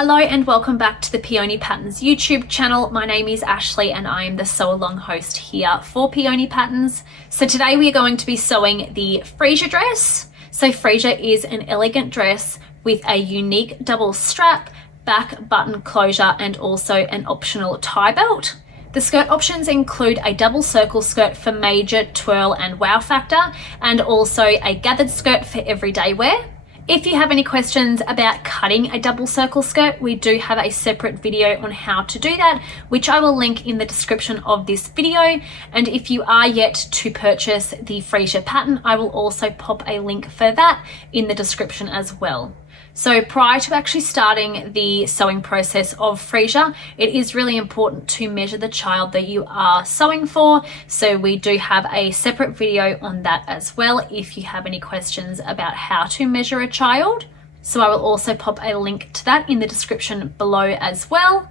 Hello and welcome back to the Peony Patterns YouTube channel. My name is Ashley and I am the sew along host here for Peony Patterns. So today we are going to be sewing the Freesia dress. So Freesia is an elegant dress with a unique double strap, back button closure and also an optional tie belt. The skirt options include a double circle skirt for major, twirl and wow factor, and also a gathered skirt for everyday wear. If you have any questions about cutting a double circle skirt, we do have a separate video on how to do that, which I will link in the description of this video. And if you are yet to purchase the Freesia pattern, I will also pop a link for that in the description as well. So prior to actually starting the sewing process of Freesia, it is really important to measure the child that you are sewing for. So we do have a separate video on that as well if you have any questions about how to measure a child. So I will also pop a link to that in the description below as well.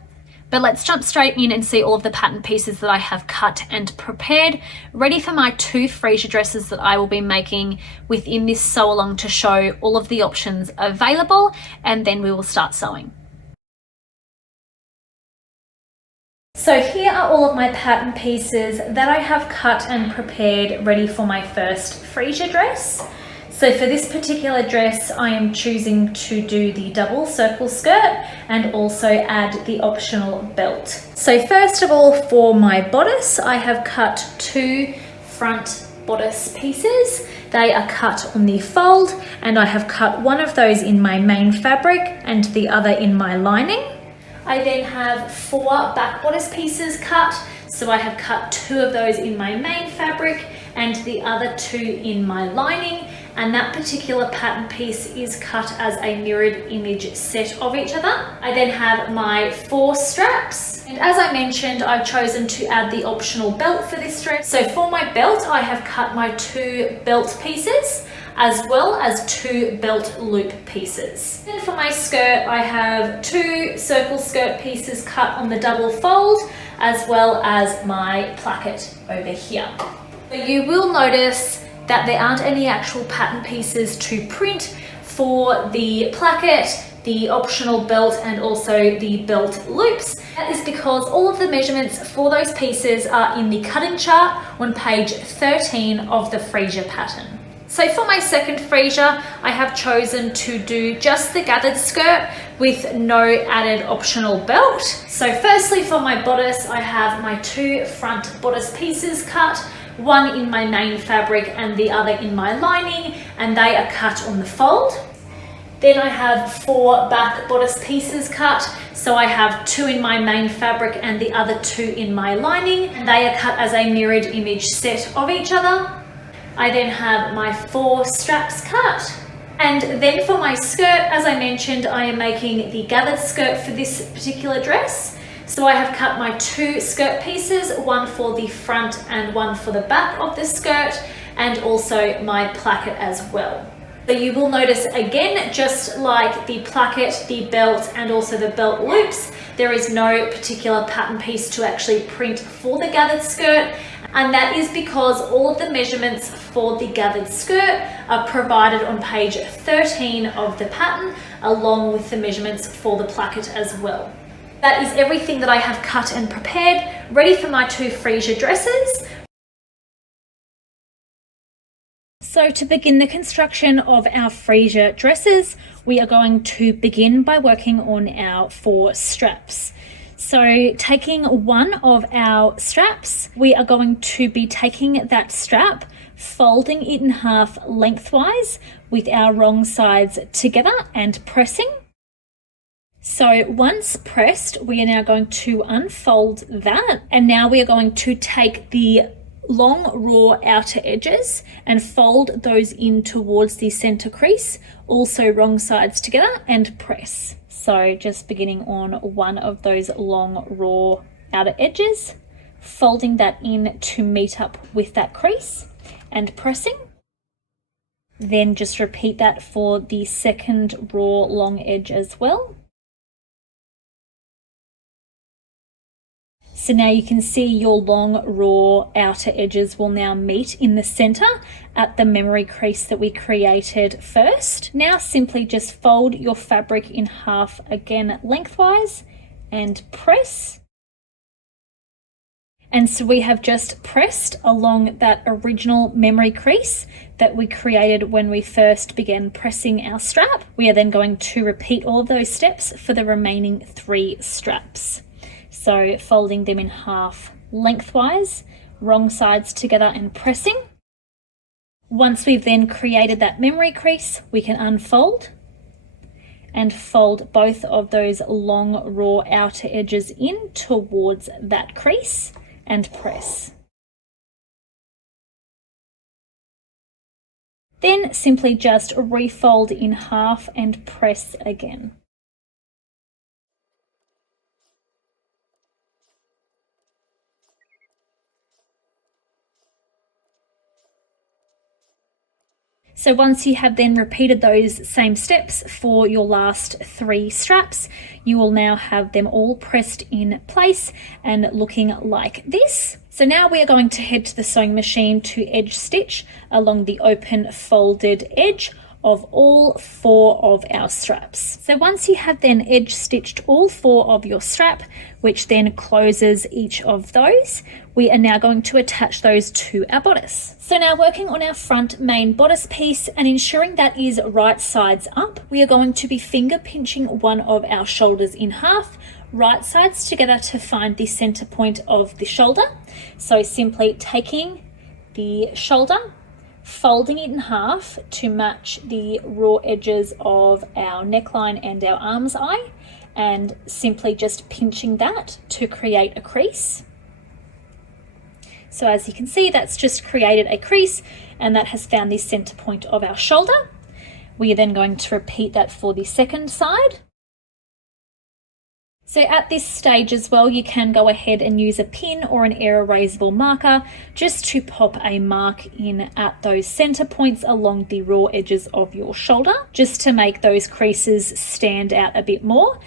But let's jump straight in and see all of the pattern pieces that I have cut and prepared, ready for my two Freesia dresses that I will be making within this sew along to show all of the options available, and then we will start sewing. So here are all of my pattern pieces that I have cut and prepared ready for my first Freesia dress. So for this particular dress, I am choosing to do the double circle skirt and also add the optional belt. So first of all, for my bodice, I have cut two front bodice pieces. They are cut on the fold, and I have cut one of those in my main fabric and the other in my lining. I then have four back bodice pieces cut. So I have cut two of those in my main fabric and the other two in my lining. And that particular pattern piece is cut as a mirrored image set of each other. I then have my four straps. And as I mentioned, I've chosen to add the optional belt for this dress. So for my belt, I have cut my two belt pieces as well as two belt loop pieces. And for my skirt, I have two circle skirt pieces cut on the double fold as well as my placket over here. So you will notice that there aren't any actual pattern pieces to print for the placket, the optional belt and also the belt loops. That is because all of the measurements for those pieces are in the cutting chart on page 13 of the Freesia pattern. So for my second Freesia, I have chosen to do just the gathered skirt with no added optional belt. So firstly for my bodice, I have my two front bodice pieces cut, one in my main fabric and the other in my lining, and they are cut on the fold. Then I have four back bodice pieces cut. So I have two in my main fabric and the other two in my lining, and they are cut as a mirrored image set of each other. I then have my four straps cut. And then for my skirt, as I mentioned, I am making the gathered skirt for this particular dress. So I have cut my two skirt pieces, one for the front and one for the back of the skirt, and also my placket as well. So you will notice again, just like the placket, the belt, and also the belt loops, there is no particular pattern piece to actually print for the gathered skirt. And that is because all of the measurements for the gathered skirt are provided on page 13 of the pattern, along with the measurements for the placket as well. That is everything that I have cut and prepared, ready for my two Freesia dresses. So to begin the construction of our Freesia dresses, we are going to begin by working on our four straps. So taking one of our straps, we are going to be taking that strap, folding it in half lengthwise with our wrong sides together and pressing. So once pressed, we are now going to unfold that, and now we are going to take the long raw outer edges and fold those in towards the center crease, also wrong sides together, and press. So just beginning on one of those long raw outer edges, folding that in to meet up with that crease and pressing. Then just repeat that for the second raw long edge as well. So now you can see your long raw outer edges will now meet in the center at the memory crease that we created first. Now simply just fold your fabric in half again lengthwise and press. And so we have just pressed along that original memory crease that we created when we first began pressing our strap. We are then going to repeat all of those steps for the remaining 3 straps. So folding them in half lengthwise, wrong sides together and pressing. Once we've then created that memory crease, we can unfold and fold both of those long raw outer edges in towards that crease and press. Then simply just refold in half and press again. So once you have then repeated those same steps for your last 3 straps, you will now have them all pressed in place and looking like this. So now we are going to head to the sewing machine to edge stitch along the open folded edge of all 4 of our straps. So once you have then edge stitched all 4 of your strap, which then closes each of those, we are now going to attach those to our bodice. So now working on our front main bodice piece and ensuring that is right sides up, we are going to be finger pinching one of our shoulders in half, right sides together to find the center point of the shoulder. So simply taking the shoulder, folding it in half to match the raw edges of our neckline and our arm's eye, and simply just pinching that to create a crease. So as you can see, that's just created a crease and that has found the center point of our shoulder. We are then going to repeat that for the second side. So at this stage as well, you can go ahead and use a pin or an air erasable marker just to pop a mark in at those center points along the raw edges of your shoulder, just to make those creases stand out a bit more.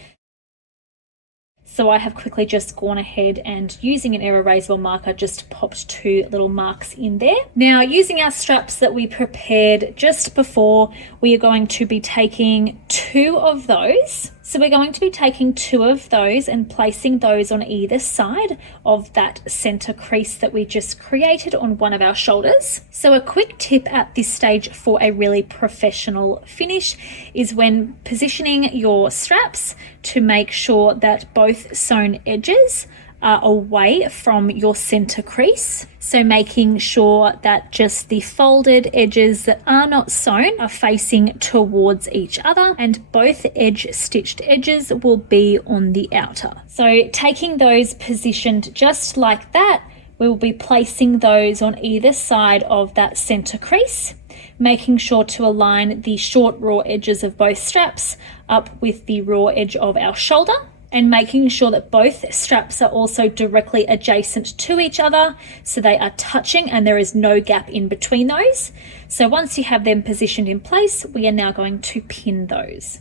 So I have quickly just gone ahead and using an air erasable marker just popped 2 little marks in there. Now using our straps that we prepared just before, we are going to be taking 2 of those. So we're going to be taking 2 of those and placing those on either side of that center crease that we just created on one of our shoulders. So a quick tip at this stage for a really professional finish is when positioning your straps to make sure that both sewn edges are away from your center crease. So making sure that just the folded edges that are not sewn are facing towards each other and both edge stitched edges will be on the outer. So taking those positioned just like that, we will be placing those on either side of that center crease, making sure to align the short raw edges of both straps up with the raw edge of our shoulder, and making sure that both straps are also directly adjacent to each other so they are touching and there is no gap in between those. So once you have them positioned in place, we are now going to pin those.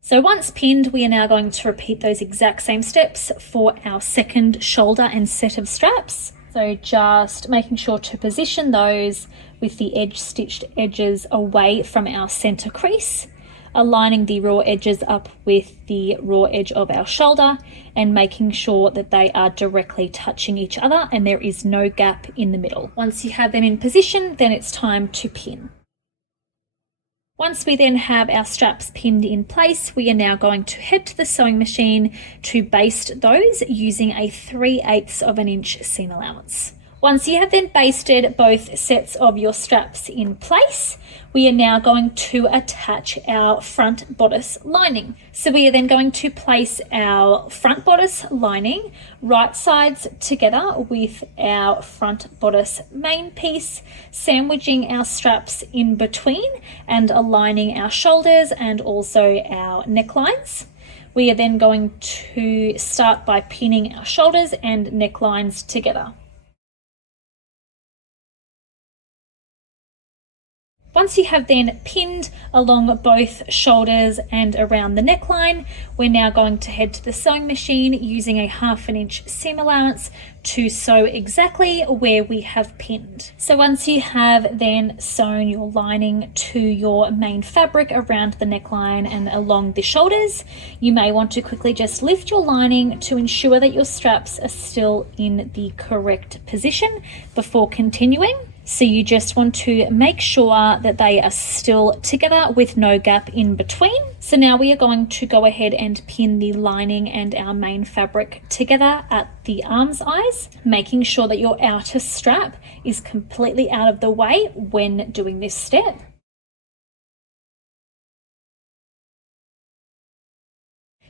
So once pinned, we are now going to repeat those exact same steps for our second shoulder and set of straps. So just making sure to position those with the edge stitched edges away from our center crease, aligning the raw edges up with the raw edge of our shoulder and making sure that they are directly touching each other and there is no gap in the middle. Once you have them in position, then it's time to pin. Once we then have our straps pinned in place, we are now going to head to the sewing machine to baste those using a 3/8 of an inch seam allowance. Once you have then basted both sets of your straps in place, we are now going to attach our front bodice lining. So we are then going to place our front bodice lining right sides together with our front bodice main piece, sandwiching our straps in between and aligning our shoulders and also our necklines. We are then going to start by pinning our shoulders and necklines together. Once you have then pinned along both shoulders and around the neckline, we're now going to head to the sewing machine using a 1/2 inch seam allowance to sew exactly where we have pinned. So once you have then sewn your lining to your main fabric around the neckline and along the shoulders, you may want to quickly just lift your lining to ensure that your straps are still in the correct position before continuing. So you just want to make sure that they are still together with no gap in between. So now we are going to go ahead and pin the lining and our main fabric together at the arm's eyes, making sure that your outer strap is completely out of the way when doing this step.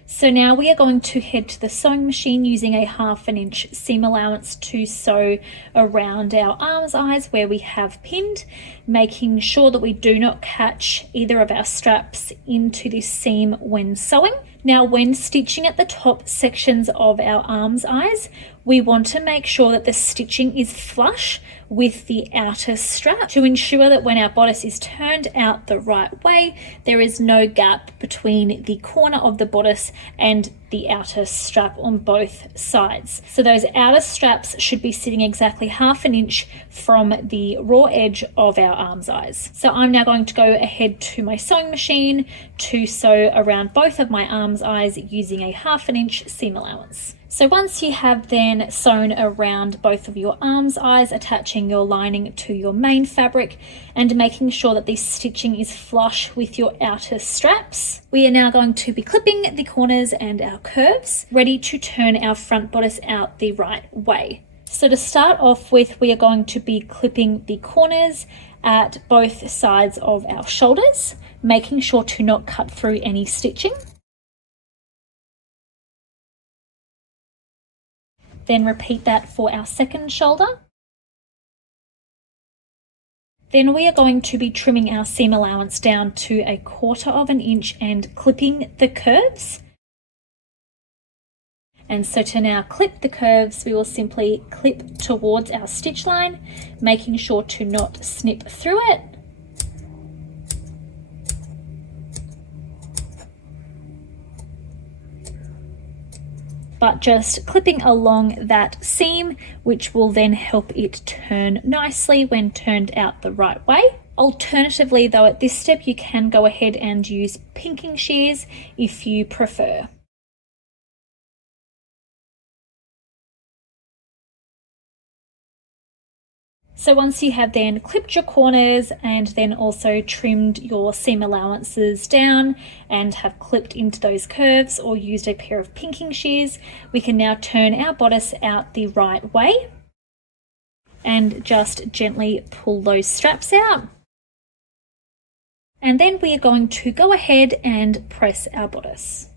So now we are going to head to the sewing machine using a 1/2 inch seam allowance to sew around our arm's eyes where we have pinned, making sure that we do not catch either of our straps into this seam when sewing. Now, when stitching at the top sections of our arm's eyes, we want to make sure that the stitching is flush with the outer strap to ensure that when our bodice is turned out the right way, there is no gap between the corner of the bodice and the outer strap on both sides. So those outer straps should be sitting exactly 1/2 inch from the raw edge of our arm's eyes. So I'm now going to go ahead to my sewing machine to sew around both of my arm's eyes using a 1/2 inch seam allowance. So once you have then sewn around both of your arm's eyes, attaching your lining to your main fabric and making sure that the stitching is flush with your outer straps, we are now going to be clipping the corners and our curves, ready to turn our front bodice out the right way. So to start off with, we are going to be clipping the corners at both sides of our shoulders, making sure to not cut through any stitching. Then repeat that for our second shoulder. Then we are going to be trimming our seam allowance down to a 1/4 inch and clipping the curves. And so to now clip the curves, we will simply clip towards our stitch line, making sure to not snip through it. But just clipping along that seam, which will then help it turn nicely when turned out the right way. Alternatively though, at this step you can go ahead and use pinking shears if you prefer. So once you have then clipped your corners and then also trimmed your seam allowances down and have clipped into those curves or used a pair of pinking shears, we can now turn our bodice out the right way and just gently pull those straps out. And then we are going to go ahead and press our bodice.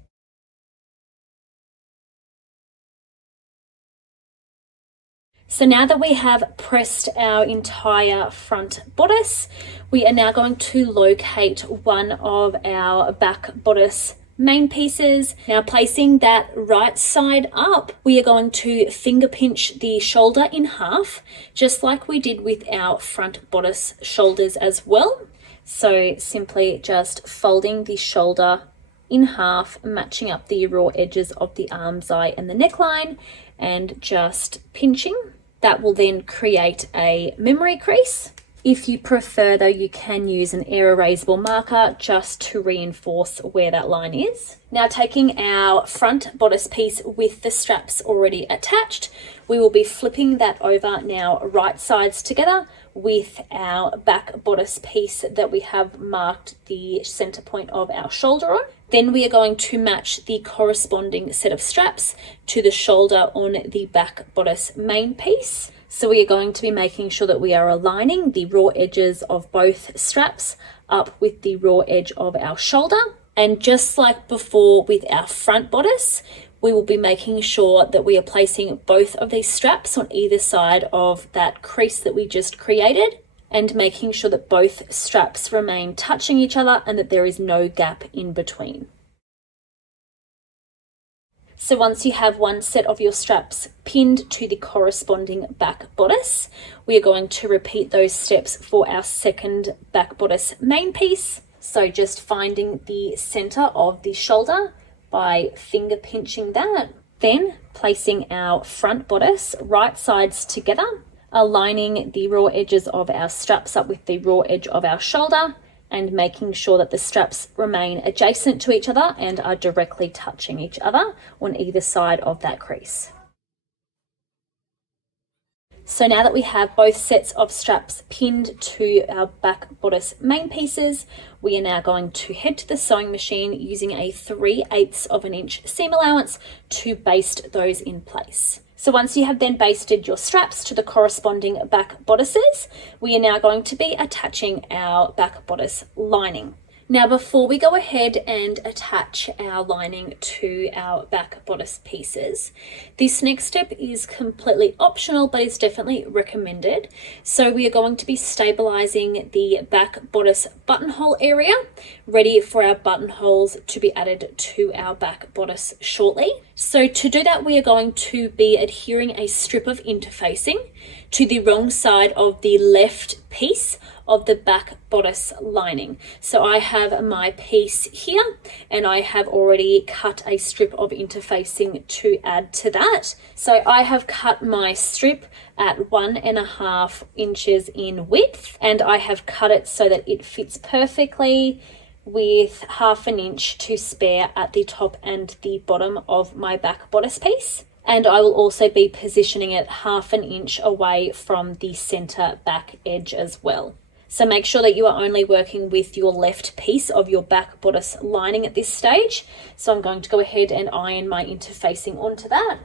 So now that we have pressed our entire front bodice, we are now going to locate one of our back bodice main pieces. Now placing that right side up, we are going to finger pinch the shoulder in half, just like we did with our front bodice shoulders as well. So simply just folding the shoulder in half, matching up the raw edges of the arm's eye and the neckline, and just pinching. That will then create a memory crease. If you prefer though, you can use an air erasable marker just to reinforce where that line is. Now taking our front bodice piece with the straps already attached, we will be flipping that over now right sides together with our back bodice piece that we have marked the center point of our shoulder on. Then we are going to match the corresponding set of straps to the shoulder on the back bodice main piece. So we are going to be making sure that we are aligning the raw edges of both straps up with the raw edge of our shoulder. And just like before with our front bodice, we will be making sure that we are placing both of these straps on either side of that crease that we just created, and making sure that both straps remain touching each other and that there is no gap in between. So once you have one set of your straps pinned to the corresponding back bodice, we are going to repeat those steps for our second back bodice main piece. So just finding the center of the shoulder by finger pinching that, then placing our front bodice right sides together, aligning the raw edges of our straps up with the raw edge of our shoulder, and making sure that the straps remain adjacent to each other and are directly touching each other on either side of that crease. So now that we have both sets of straps pinned to our back bodice main pieces, we are now going to head to the sewing machine using a 3/8 of an inch seam allowance to baste those in place. So once you have then basted your straps to the corresponding back bodices, we are now going to be attaching our back bodice lining. Now, before we go ahead and attach our lining to our back bodice pieces, this next step is completely optional, but is definitely recommended. So we are going to be stabilizing the back bodice buttonhole area, ready for our buttonholes to be added to our back bodice shortly. So to do that, we are going to be adhering a strip of interfacing to the wrong side of the left piece of the back bodice lining. So I have my piece here and I have already cut a strip of interfacing to add to that. So I have cut my strip at 1.5 inches in width, and I have cut it so that it fits perfectly with 1/2 inch to spare at the top and the bottom of my back bodice piece. And I will also be positioning it 1/2 inch away from the center back edge as well. So make sure that you are only working with your left piece of your back bodice lining at this stage. So I'm going to go ahead and iron my interfacing onto that.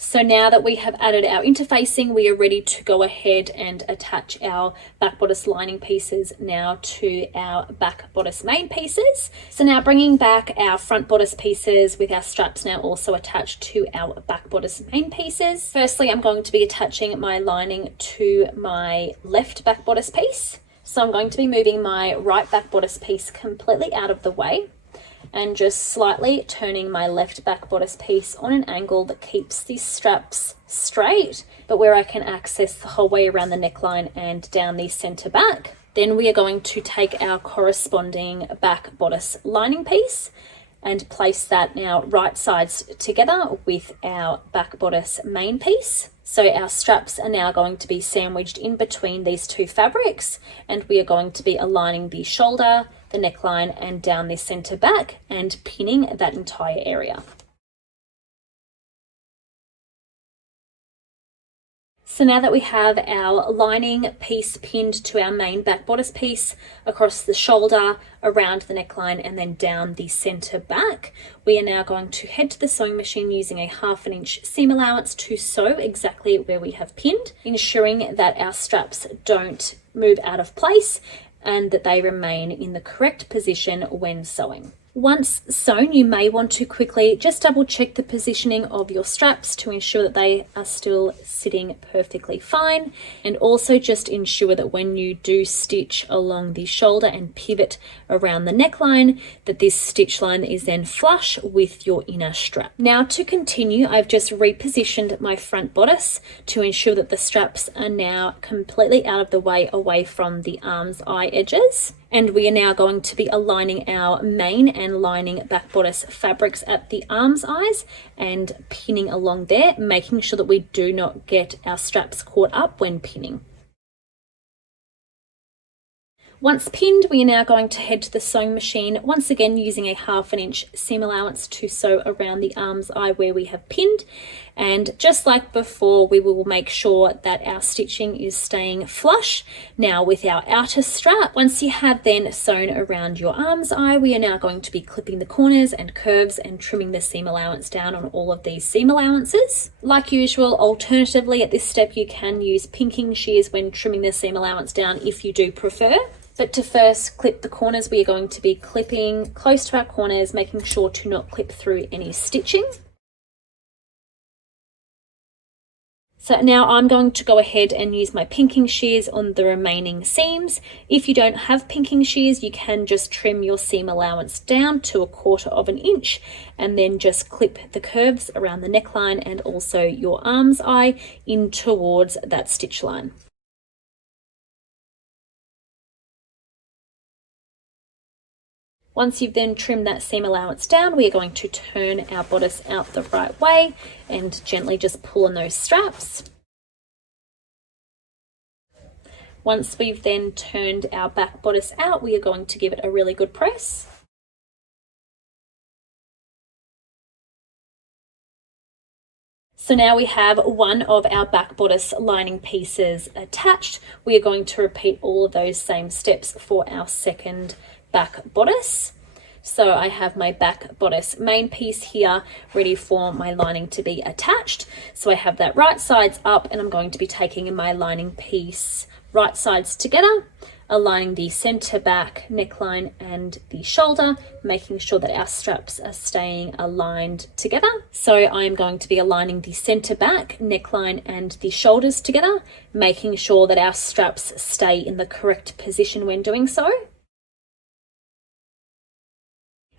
So now that we have added our interfacing, we are ready to go ahead and attach our back bodice lining pieces now to our back bodice main pieces. So now bringing back our front bodice pieces with our straps now also attached to our back bodice main pieces. Firstly, I'm going to be attaching my lining to my left back bodice piece. So I'm going to be moving my right back bodice piece completely out of the way and just slightly turning my left back bodice piece on an angle that keeps the straps straight, but where I can access the whole way around the neckline and down the center back. Then we are going to take our corresponding back bodice lining piece and place that now right sides together with our back bodice main piece. So our straps are now going to be sandwiched in between these two fabrics, and we are going to be aligning the shoulder, the neckline, and down the center back and pinning that entire area. So now that we have our lining piece pinned to our main back bodice piece across the shoulder, around the neckline, and then down the center back, we are now going to head to the sewing machine using a 1/2 inch seam allowance to sew exactly where we have pinned, ensuring that our straps don't move out of place and that they remain in the correct position when sewing. Once sewn, you may want to quickly just double check the positioning of your straps to ensure that they are still sitting perfectly fine, and also just ensure that when you do stitch along the shoulder and pivot around the neckline, that this stitch line is then flush with your inner strap. Now to continue, I've just repositioned my front bodice to ensure that the straps are now completely out of the way, away from the arm's eye edges. And we are now going to be aligning our main and lining back bodice fabrics at the arm's eyes and pinning along there, making sure that we do not get our straps caught up when pinning. Once pinned, we are now going to head to the sewing machine, once again using a 1/2 inch seam allowance to sew around the arm's eye where we have pinned. And just like before, we will make sure that our stitching is staying flush now with our outer strap. Once you have then sewn around your arm's eye, we are now going to be clipping the corners and curves and trimming the seam allowance down on all of these seam allowances. Like usual, alternatively at this step, you can use pinking shears when trimming the seam allowance down if you do prefer. But to first clip the corners, we are going to be clipping close to our corners, making sure to not clip through any stitching. So now I'm going to go ahead and use my pinking shears on the remaining seams. If you don't have pinking shears, you can just trim your seam allowance down to 1/4 inch and then just clip the curves around the neckline and also your arm's eye in towards that stitch line. Once you've then trimmed that seam allowance down, we are going to turn our bodice out the right way and gently just pull on those straps. Once we've then turned our back bodice out, we are going to give it a really good press. So now we have one of our back bodice lining pieces attached. We are going to repeat all of those same steps for our second back bodice. So I have my back bodice main piece here ready for my lining to be attached. So I have that right sides up and I'm going to be taking my lining piece right sides together, aligning the center back neckline and the shoulder, making sure that our straps are staying aligned together. So I'm going to be aligning the center back neckline and the shoulders together, making sure that our straps stay in the correct position when doing so.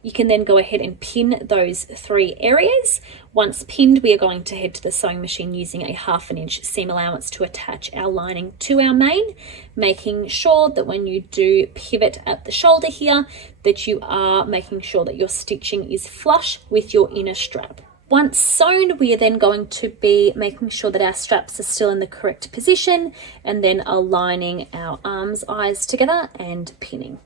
You can then go ahead and pin those 3 areas. Once pinned, we are going to head to the sewing machine using a 1/2 inch seam allowance to attach our lining to our main, making sure that when you do pivot at the shoulder here, that you are making sure that your stitching is flush with your inner strap. Once sewn, we are then going to be making sure that our straps are still in the correct position and then aligning our arms, eyes together and pinning.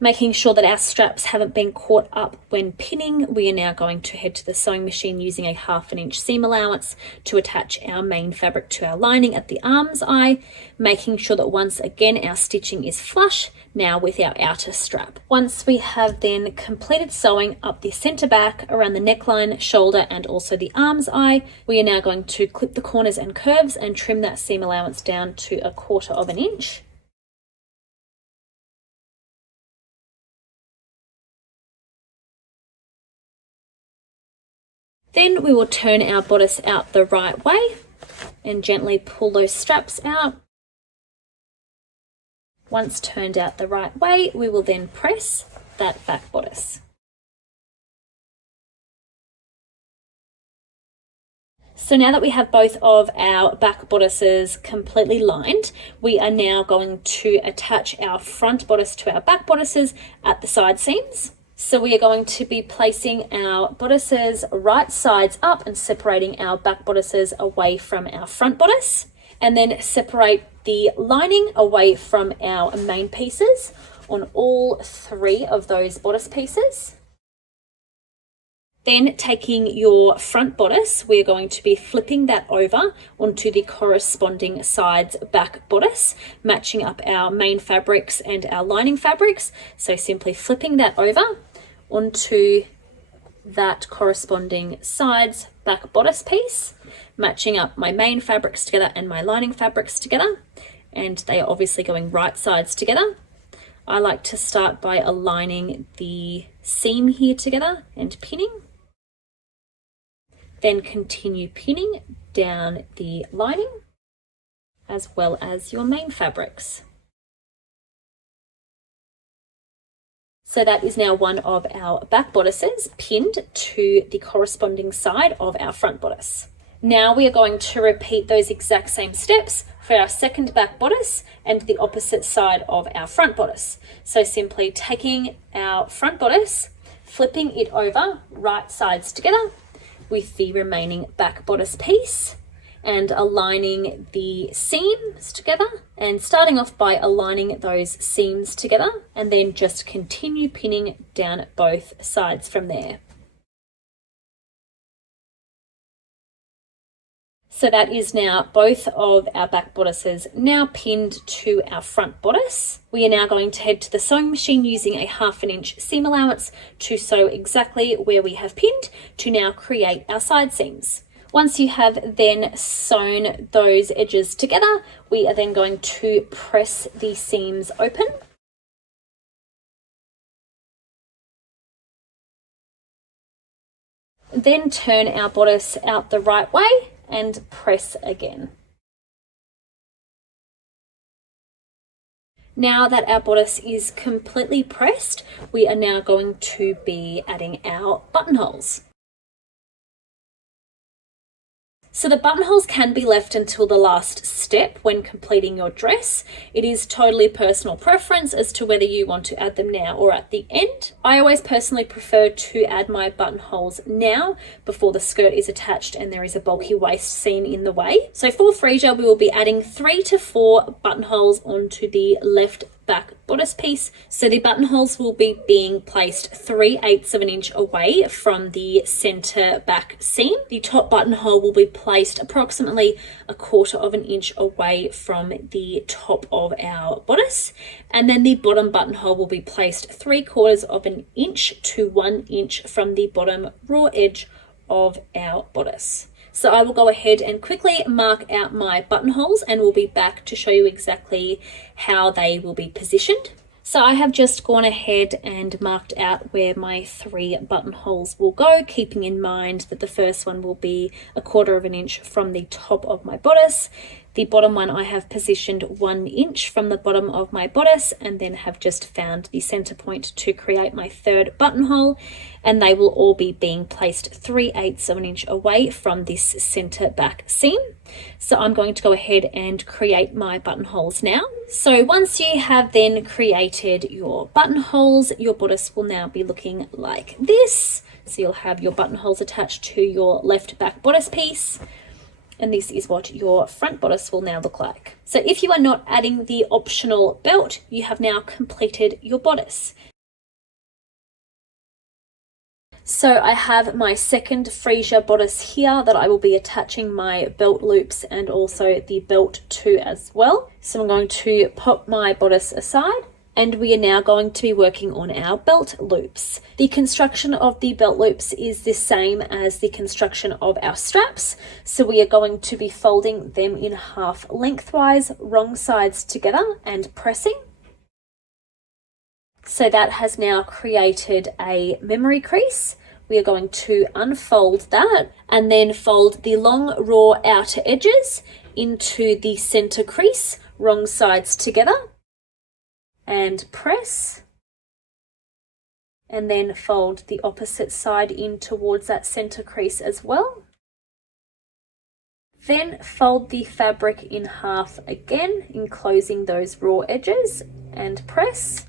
Making sure that our straps haven't been caught up when pinning, we are now going to head to the sewing machine using a 1/2 inch seam allowance to attach our main fabric to our lining at the arm's eye, making sure that once again our stitching is flush now with our outer strap. Once we have then completed sewing up the center back around the neckline, shoulder and also the arm's eye, we are now going to clip the corners and curves and trim that seam allowance down to 1/4 inch. Then we will turn our bodice out the right way and gently pull those straps out. Once turned out the right way, we will then press that back bodice. So now that we have both of our back bodices completely lined, we are now going to attach our front bodice to our back bodices at the side seams. So we are going to be placing our bodices right sides up and separating our back bodices away from our front bodice, and then separate the lining away from our main pieces on all 3 of those bodice pieces. Then taking your front bodice, we're going to be flipping that over onto the corresponding sides back bodice, matching up our main fabrics and our lining fabrics. So simply flipping that over onto that corresponding sides back bodice piece, matching up my main fabrics together and my lining fabrics together, and they are obviously going right sides together. I like to start by aligning the seam here together and pinning. Then continue pinning down the lining as well as your main fabrics. So that is now one of our back bodices pinned to the corresponding side of our front bodice. Now we are going to repeat those exact same steps for our second back bodice and the opposite side of our front bodice. So simply taking our front bodice, flipping it over right sides together with the remaining back bodice piece, and aligning the seams together, and starting off by aligning those seams together and then just continue pinning down both sides from there. So that is now both of our back bodices now pinned to our front bodice. We are now going to head to the sewing machine using a 1/2 inch seam allowance to sew exactly where we have pinned to now create our side seams. Once you have then sewn those edges together, we are then going to press the seams open. Then turn our bodice out the right way and press again. Now that our bodice is completely pressed, we are now going to be adding our buttonholes. So the buttonholes can be left until the last step when completing your dress. It is totally personal preference as to whether you want to add them now or at the end. I always personally prefer to add my buttonholes now before the skirt is attached and there is a bulky waist seam in the way. So for Freesia, we will be adding 3 to 4 buttonholes onto the left back bodice piece. So the buttonholes will be being placed 3/8 of an inch away from the center back seam. The top buttonhole will be placed approximately 1/4 of an inch away from the top of our bodice, and then the bottom buttonhole will be placed 3/4 of an inch to 1 inch from the bottom raw edge of our bodice. So I will go ahead and quickly mark out my buttonholes and we'll be back to show you exactly how they will be positioned. So I have just gone ahead and marked out where my 3 buttonholes will go, keeping in mind that the first one will be 1/4 of an inch from the top of my bodice. The bottom one I have positioned 1 inch from the bottom of my bodice, and then have just found the center point to create my 3rd buttonhole, and they will all be being placed 3/8 of an inch away from this center back seam. So I'm going to go ahead and create my buttonholes now. So once you have then created your buttonholes, your bodice will now be looking like this. So you'll have your buttonholes attached to your left back bodice piece. And this is what your front bodice will now look like. So if you are not adding the optional belt, you have now completed your bodice. So I have my second Freesia bodice here that I will be attaching my belt loops and also the belt to as well. So I'm going to pop my bodice aside, and we are now going to be working on our belt loops. The construction of the belt loops is the same as the construction of our straps. So we are going to be folding them in half lengthwise, wrong sides together, and pressing. So that has now created a memory crease. We are going to unfold that and then fold the long raw outer edges into the center crease, wrong sides together, and press, and then fold the opposite side in towards that center crease as well. Then fold the fabric in half again, enclosing those raw edges, and press.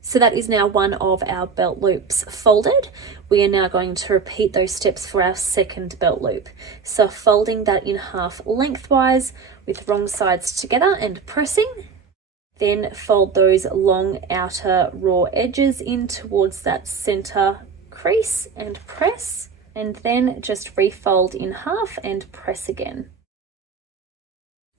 So that is now one of our belt loops folded. We are now going to repeat those steps for our second belt loop. So folding that in half lengthwise with wrong sides together and pressing. Then fold those long outer raw edges in towards that center crease and press, and then just refold in half and press again.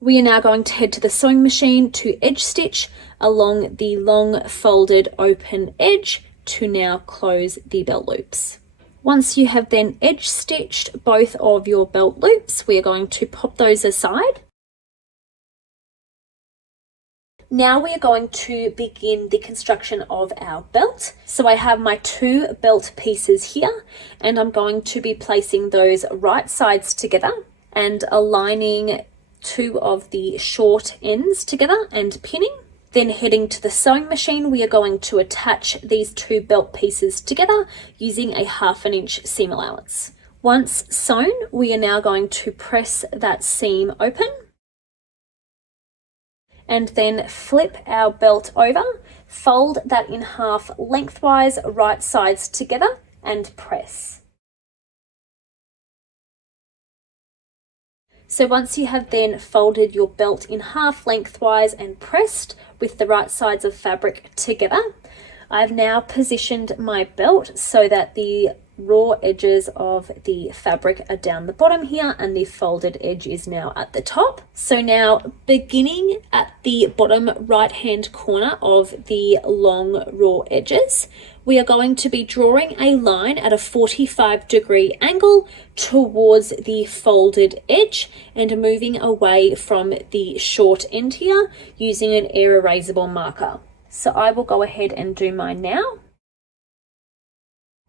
We are now going to head to the sewing machine to edge stitch along the long folded open edge to now close the belt loops. Once you have then edge stitched both of your belt loops, we are going to pop those aside. Now we are going to begin the construction of our belt. So I have my 2 belt pieces here, and I'm going to be placing those right sides together and aligning 2 of the short ends together and pinning. Then heading to the sewing machine, we are going to attach these 2 belt pieces together using a 1/2 inch seam allowance. Once sewn, we are now going to press that seam open, and then flip our belt over, fold that in half lengthwise, right sides together, and press. So once you have then folded your belt in half lengthwise and pressed with the right sides of fabric together, I've now positioned my belt so that the raw edges of the fabric are down the bottom here and the folded edge is now at the top. So now beginning at the bottom right hand corner of the long raw edges, we are going to be drawing a line at a 45-degree angle towards the folded edge and moving away from the short end here using an air erasable marker. So I will go ahead and do mine now.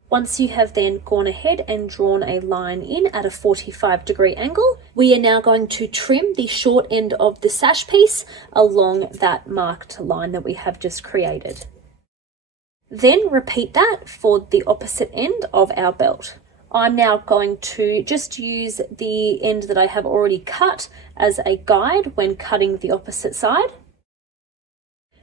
Once you have then gone ahead and drawn a line in at a 45-degree angle, we are now going to trim the short end of the sash piece along that marked line that we have just created. Then repeat that for the opposite end of our belt. I'm now going to just use the end that I have already cut as a guide when cutting the opposite side.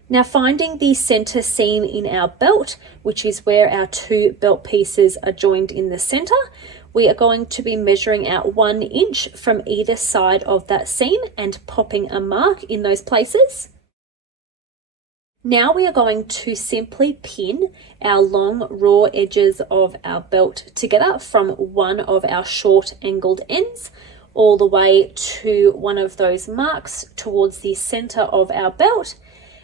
Now finding the center seam in our belt, which is where our two belt pieces are joined in the center, we are going to be measuring out 1 inch from either side of that seam and popping a mark in those places. Now we are going to simply pin our long raw edges of our belt together from one of our short angled ends all the way to one of those marks towards the center of our belt,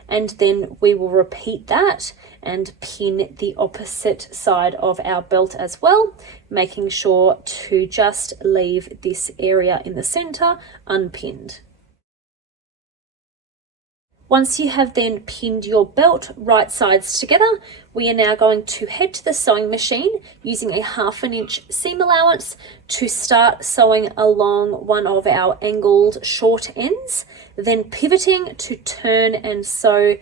and then we will repeat that and pin the opposite side of our belt as well, making sure to just leave this area in the center unpinned. Once you have then pinned your belt right sides together, we are now going to head to the sewing machine using a 1/2 inch seam allowance to start sewing along one of our angled short ends, then pivoting to turn and sew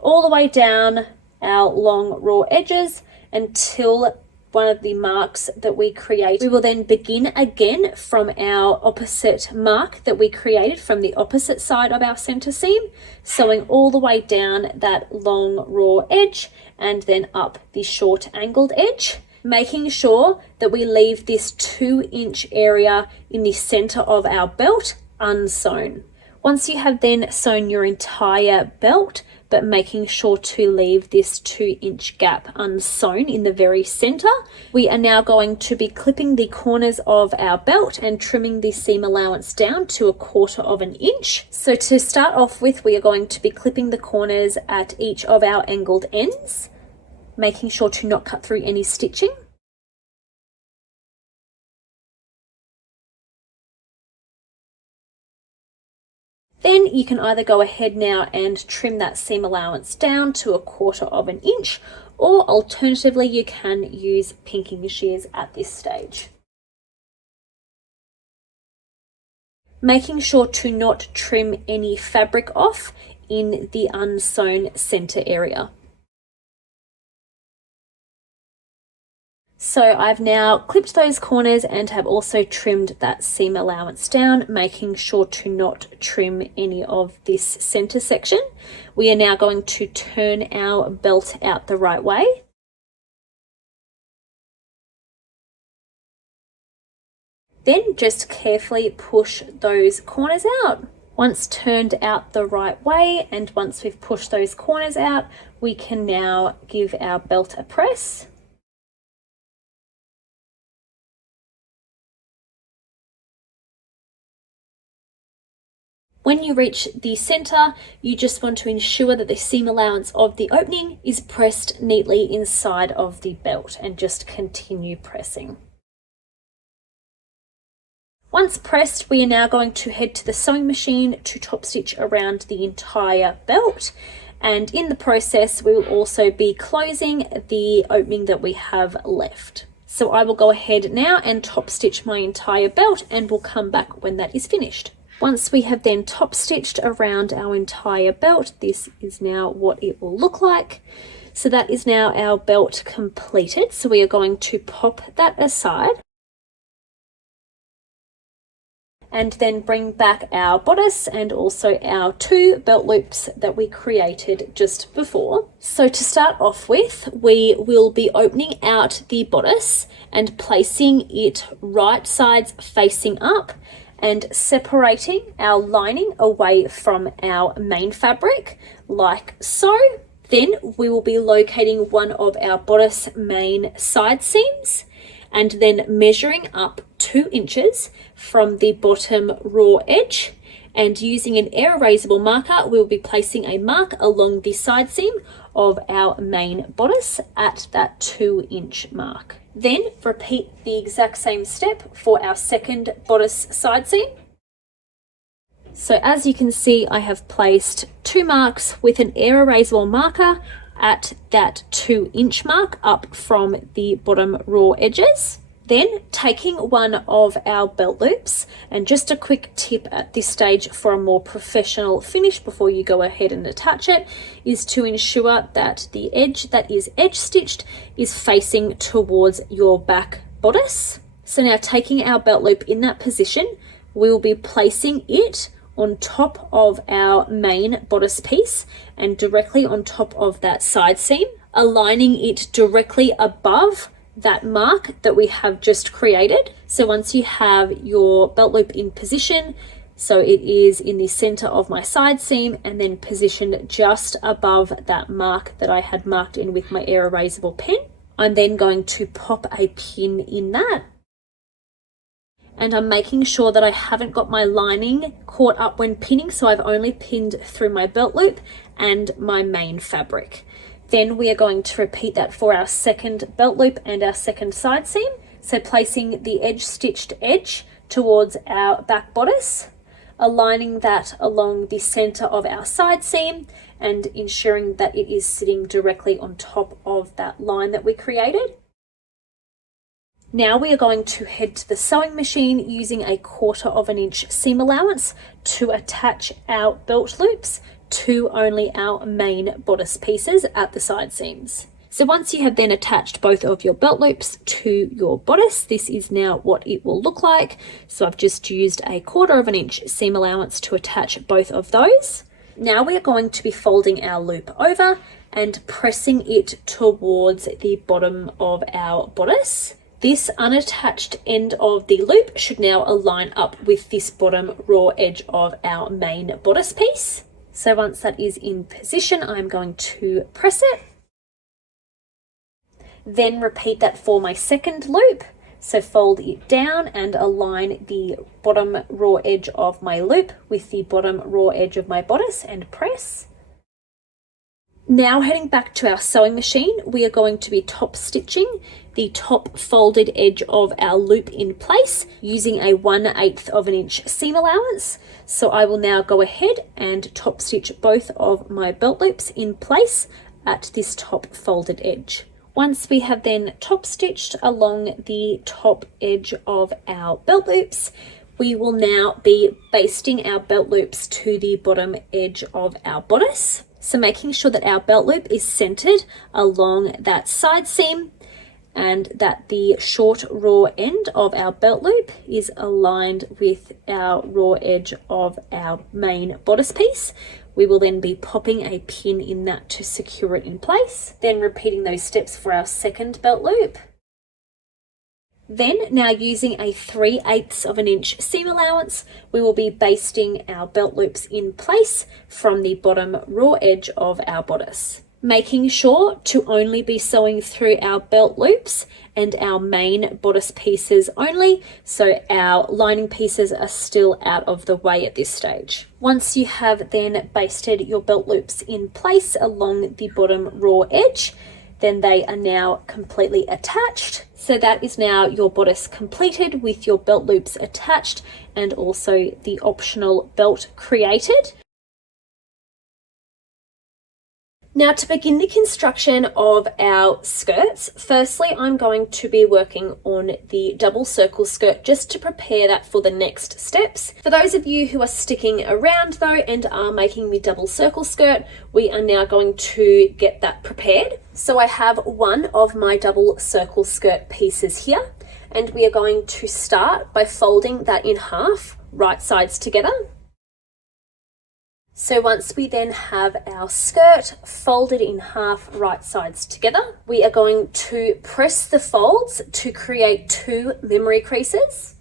all the way down our long raw edges until one of the marks that we create. We will then begin again from our opposite mark that we created from the opposite side of our center seam, sewing all the way down that long raw edge and then up the short angled edge, making sure that we leave this 2-inch area in the center of our belt unsewn. Once you have then sewn your entire belt, but making sure to leave this 2-inch gap unsewn in the very center, we are now going to be clipping the corners of our belt and trimming the seam allowance down to 1/4 inch. So to start off with, we are going to be clipping the corners at each of our angled ends, making sure to not cut through any stitching. Then you can either go ahead now and trim that seam allowance down to 1/4 inch, or alternatively you can use pinking shears at this stage. Making sure to not trim any fabric off in the unsewn center area. So I've now clipped those corners and have also trimmed that seam allowance down, making sure to not trim any of this center section. We are now going to turn our belt out the right way. Then just carefully push those corners out. Once turned out the right way, and once we've pushed those corners out, we can now give our belt a press. When you reach the center, you just want to ensure that the seam allowance of the opening is pressed neatly inside of the belt, and just continue pressing. Once pressed, we are now going to head to the sewing machine to top stitch around the entire belt, and in the process we will also be closing the opening that we have left. So I will go ahead now and top stitch my entire belt, and we'll come back when that is finished. Once we have then top stitched around our entire belt, this is now what it will look like. So that is now our belt completed. So we are going to pop that aside and then bring back our bodice and also our 2 belt loops that we created just before. So to start off with, we will be opening out the bodice and placing it right sides facing up, and separating our lining away from our main fabric, like so. Then we will be locating one of our bodice main side seams, and then measuring up 2 inches from the bottom raw edge, and using an air erasable marker, we will be placing a mark along the side seam of our main bodice at that 2-inch mark. Then repeat the exact same step for our second bodice side seam. So as you can see, I have placed 2 marks with an air erasable marker at that 2-inch mark up from the bottom raw edges. Then taking one of our belt loops, and just a quick tip at this stage for a more professional finish before you go ahead and attach it, is to ensure that the edge that is edge stitched is facing towards your back bodice. So now taking our belt loop in that position, we will be placing it on top of our main bodice piece and directly on top of that side seam, aligning it directly above that mark that we have just created. So once you have your belt loop in position, so it is in the center of my side seam and then positioned just above that mark that I had marked in with my air erasable pen, I'm then going to pop a pin in that. And I'm making sure that I haven't got my lining caught up when pinning, so I've only pinned through my belt loop and my main fabric. Then we are going to repeat that for our second belt loop and our second side seam. So placing the edge stitched edge towards our back bodice, aligning that along the center of our side seam and ensuring that it is sitting directly on top of that line that we created. Now we are going to head to the sewing machine using a 1/4 inch seam allowance to attach our belt loops to only our main bodice pieces at the side seams. So once you have then attached both of your belt loops to your bodice, this is now what it will look like. So I've just used a 1/4 inch seam allowance to attach both of those. Now we are going to be folding our loop over and pressing it towards the bottom of our bodice. This unattached end of the loop should now align up with this bottom raw edge of our main bodice piece. So once that is in position, I'm going to press it. Then repeat that for my second loop. So fold it down and align the bottom raw edge of my loop with the bottom raw edge of my bodice and press. Now heading back to our sewing machine, we are going to be top stitching the top folded edge of our loop in place using a 1/8 inch seam allowance. So I will now go ahead and top stitch both of my belt loops in place at this top folded edge. Once we have then top stitched along the top edge of our belt loops, we will now be basting our belt loops to the bottom edge of our bodice. So making sure that our belt loop is centered along that side seam and that the short raw end of our belt loop is aligned with our raw edge of our main bodice piece. We will then be popping a pin in that to secure it in place, then repeating those steps for our second belt loop. Then, now using a 3/8 inch seam allowance, we will be basting our belt loops in place from the bottom raw edge of our bodice. Making sure to only be sewing through our belt loops and our main bodice pieces only, so our lining pieces are still out of the way at this stage. Once you have then basted your belt loops in place along the bottom raw edge, then they are now completely attached. So that is now your bodice completed with your belt loops attached and also the optional belt created. Now to begin the construction of our skirts, firstly I'm going to be working on the double circle skirt just to prepare that for the next steps. For those of you who are sticking around though and are making the double circle skirt, we are now going to get that prepared. So I have one of my double circle skirt pieces here, and we are going to start by folding that in half, right sides together. So once we then have our skirt folded in half, right sides together, we are going to press the folds to create 2 memory creases.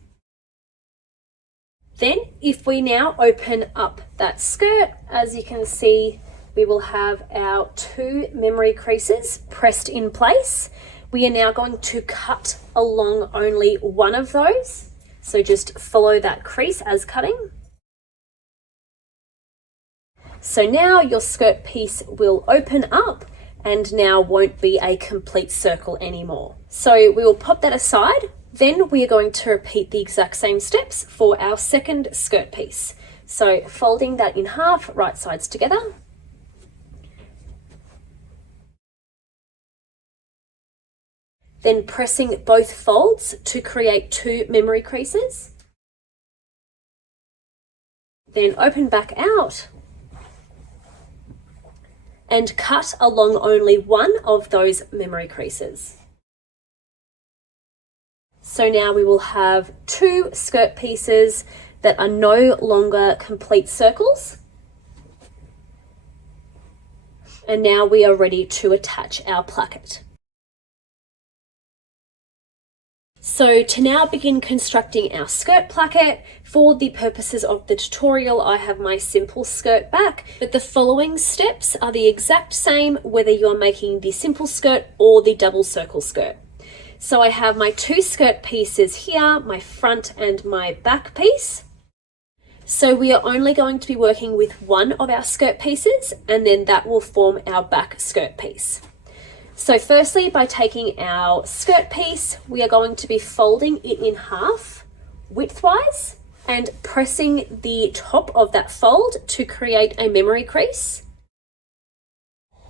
Then if we now open up that skirt, as you can see, we will have our 2 memory creases pressed in place. We are now going to cut along only one of those. So just follow that crease as cutting. So now your skirt piece will open up and now won't be a complete circle anymore. So we will pop that aside. Then we are going to repeat the exact same steps for our second skirt piece. So folding that in half, right sides together. then pressing both folds to create 2 memory creases. Then open back out and cut along only one of those memory creases. So now we will have 2 skirt pieces that are no longer complete circles. And now we are ready to attach our placket. So to now begin constructing our skirt placket, for the purposes of the tutorial, I have my simple skirt back, but the following steps are the exact same whether you're making the simple skirt or the double circle skirt. So I have my 2 skirt pieces here, my front and my back piece. So we are only going to be working with one of our skirt pieces, and then that will form our back skirt piece. So firstly, by taking our skirt piece, we are going to be folding it in half widthwise and pressing the top of that fold to create a memory crease.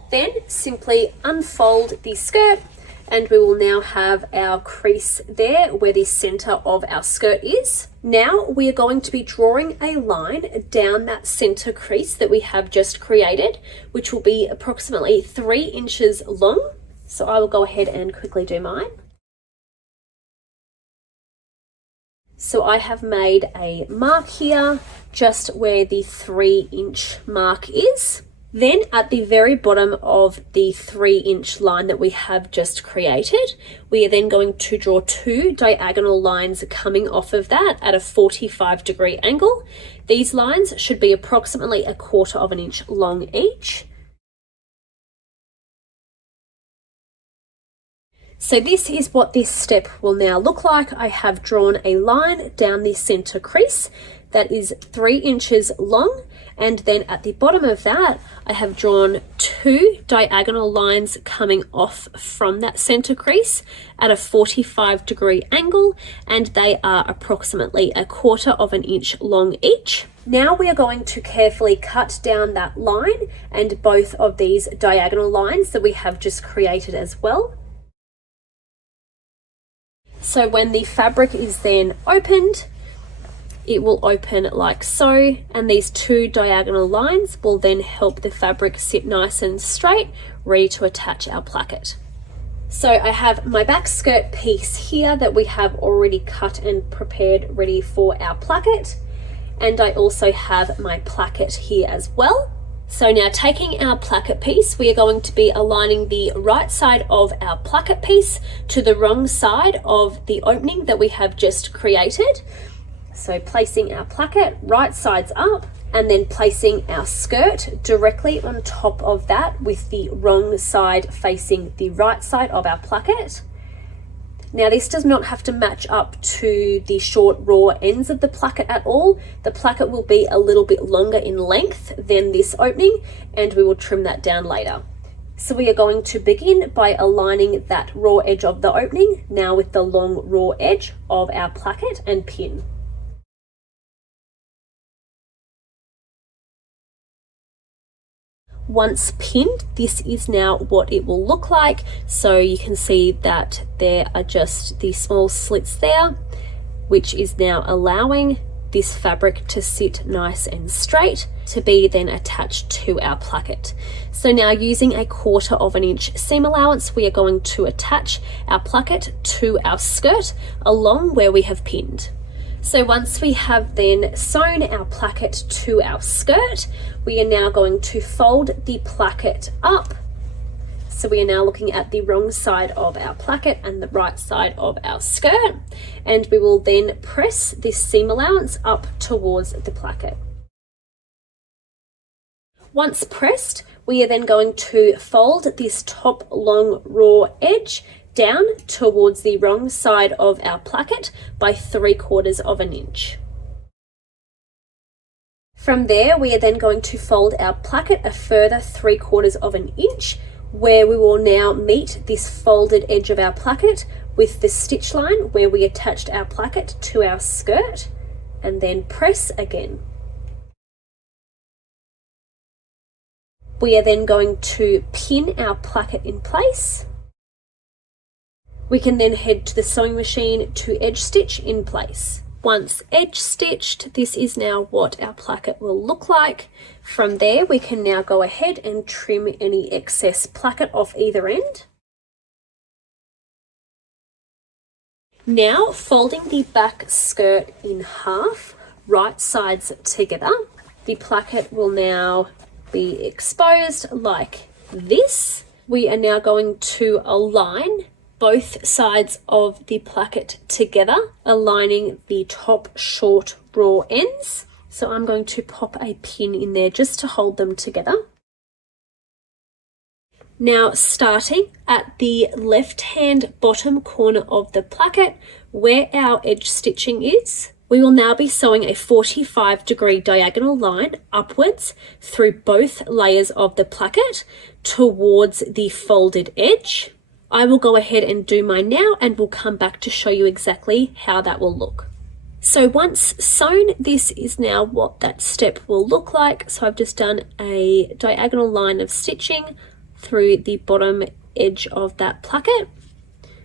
Then simply unfold the skirt, and we will now have our crease there where the center of our skirt is. Now we are going to be drawing a line down that center crease that we have just created, which will be approximately 3 inches long. So I will go ahead and quickly do mine. So I have made a mark here, just where the 3-inch mark is. Then at the very bottom of the 3-inch line that we have just created, we are then going to draw 2 diagonal lines coming off of that at a 45-degree angle. These lines should be approximately 1/4 of an inch long each. So this is what this step will now look like. I have drawn a line down the center crease that is 3 inches long, and then at the bottom of that I have drawn 2 diagonal lines coming off from that center crease at a 45-degree angle, and they are approximately 1/4 of an inch long each. Now we are going to carefully cut down that line and both of these diagonal lines that we have just created as well. So when the fabric is then opened, it will open like so, and these 2 diagonal lines will then help the fabric sit nice and straight, ready to attach our placket. So I have my back skirt piece here that we have already cut and prepared ready for our placket, and I also have my placket here as well. So now taking our placket piece, we are going to be aligning the right side of our placket piece to the wrong side of the opening that we have just created. So placing our placket right sides up, and then placing our skirt directly on top of that with the wrong side facing the right side of our placket. Now this does not have to match up to the short raw ends of the placket at all. The placket will be a little bit longer in length than this opening, and we will trim that down later. So we are going to begin by aligning that raw edge of the opening now with the long raw edge of our placket and pin. Once pinned, this is now what it will look like. So you can see that there are just the small slits there, which is now allowing this fabric to sit nice and straight to be then attached to our placket. So now using 1/4 of an inch seam allowance, we are going to attach our placket to our skirt along where we have pinned. So once we have then sewn our placket to our skirt, we are now going to fold the placket up. So we are now looking at the wrong side of our placket and the right side of our skirt, and we will then press this seam allowance up towards the placket. Once pressed, we are then going to fold this top long raw edge down towards the wrong side of our placket by 3/4 of an inch. From there, we are then going to fold our placket a further 3/4 of an inch, where we will now meet this folded edge of our placket with the stitch line where we attached our placket to our skirt, and then press again. We are then going to pin our placket in place. We can then head to the sewing machine to edge stitch in place. Once edge stitched, this is now what our placket will look like. From there, we can now go ahead and trim any excess placket off either end. Now, folding the back skirt in half, right sides together, the placket will now be exposed like this. We are now going to align both sides of the placket together, aligning the top short raw ends. So I'm going to pop a pin in there just to hold them together. Now, starting at the left-hand bottom corner of the placket where our edge stitching is, we will now be sewing a 45-degree diagonal line upwards through both layers of the placket towards the folded edge. I will go ahead and do mine now, and we'll come back to show you exactly how that will look. So once sewn, this is now what that step will look like. So I've just done a diagonal line of stitching through the bottom edge of that placket.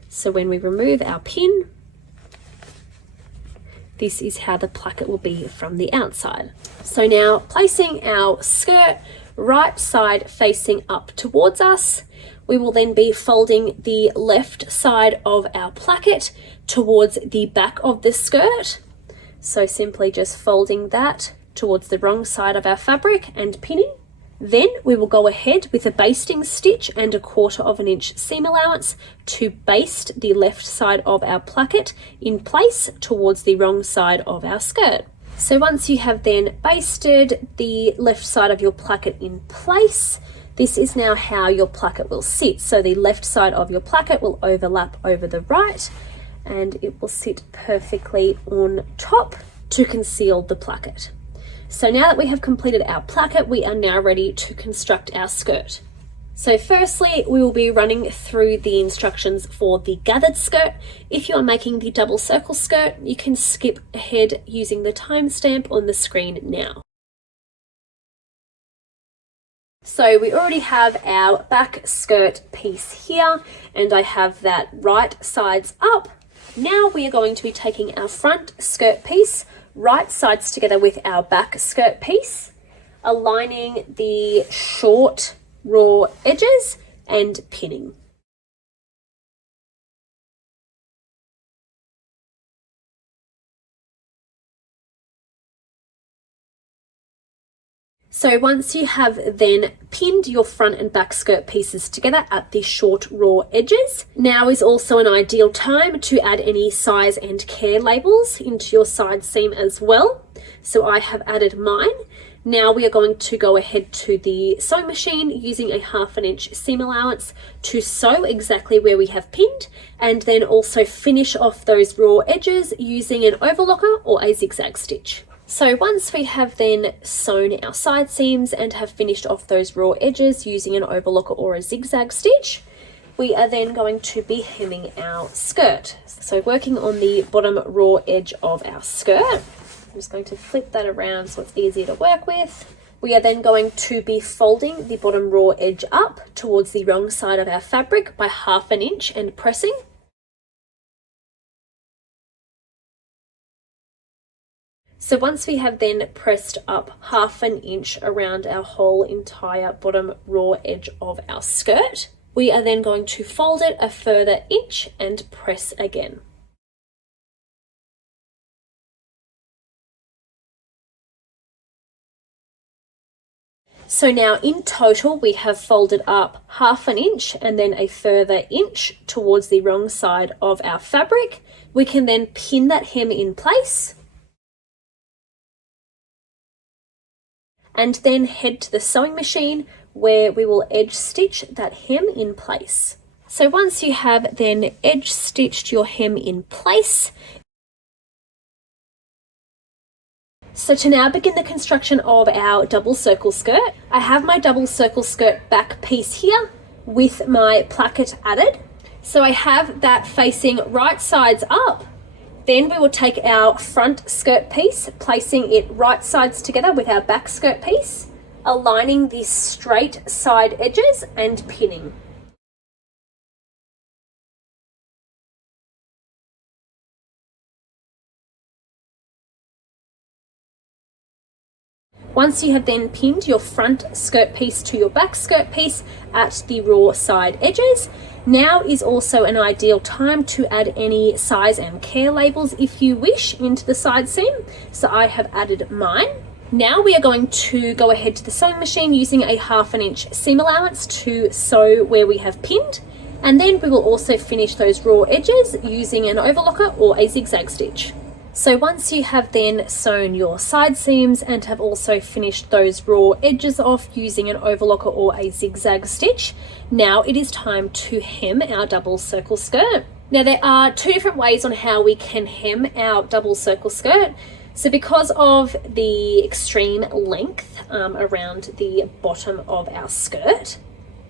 So when we remove our pin, this is how the placket will be from the outside. So now placing our skirt right side facing up towards us, we will then be folding the left side of our placket towards the back of the skirt. So simply just folding that towards the wrong side of our fabric and pinning. Then we will go ahead with a basting stitch and a 1/4 inch seam allowance to baste the left side of our placket in place towards the wrong side of our skirt. So once you have then basted the left side of your placket in place, this is now how your placket will sit. So the left side of your placket will overlap over the right, and it will sit perfectly on top to conceal the placket. So now that we have completed our placket, we are now ready to construct our skirt. So firstly, we will be running through the instructions for the gathered skirt. If you are making the double circle skirt, you can skip ahead using the timestamp on the screen now. So we already have our back skirt piece here, and I have that right sides up. Now we are going to be taking our front skirt piece, right sides together with our back skirt piece, aligning the short raw edges and pinning. So once you have then pinned your front and back skirt pieces together at the short raw edges, now is also an ideal time to add any size and care labels into your side seam as well. So I have added mine. Now we are going to go ahead to the sewing machine using a 1/2 inch seam allowance to sew exactly where we have pinned, and then also finish off those raw edges using an overlocker or a zigzag stitch. So once we have then sewn our side seams and have finished off those raw edges using an overlocker or a zigzag stitch, we are then going to be hemming our skirt. So working on the bottom raw edge of our skirt, I'm just going to flip that around so it's easier to work with. We are then going to be folding the bottom raw edge up towards the wrong side of our fabric by 1/2 inch and pressing. So once we have then pressed up 1/2 inch around our whole entire bottom raw edge of our skirt, we are then going to fold it a further inch and press again. So now in total we have folded up 1/2 inch and then a further inch towards the wrong side of our fabric. We can then pin that hem in place and then head to the sewing machine where we will edge stitch that hem in place. So once you have then edge stitched your hem in place, so to now begin the construction of our double circle skirt, I have my double circle skirt back piece here with my placket added. So I have that facing right sides up. Then we will take our front skirt piece, placing it right sides together with our back skirt piece, aligning the straight side edges and pinning. Once you have then pinned your front skirt piece to your back skirt piece at the raw side edges, now is also an ideal time to add any size and care labels if you wish into the side seam. So I have added mine. Now we are going to go ahead to the sewing machine using a 1/2 inch seam allowance to sew where we have pinned. And then we will also finish those raw edges using an overlocker or a zigzag stitch. So once you have then sewn your side seams and have also finished those raw edges off using an overlocker or a zigzag stitch, now it is time to hem our double circle skirt. Now there are 2 different ways on how we can hem our double circle skirt. So because of the extreme length around the bottom of our skirt,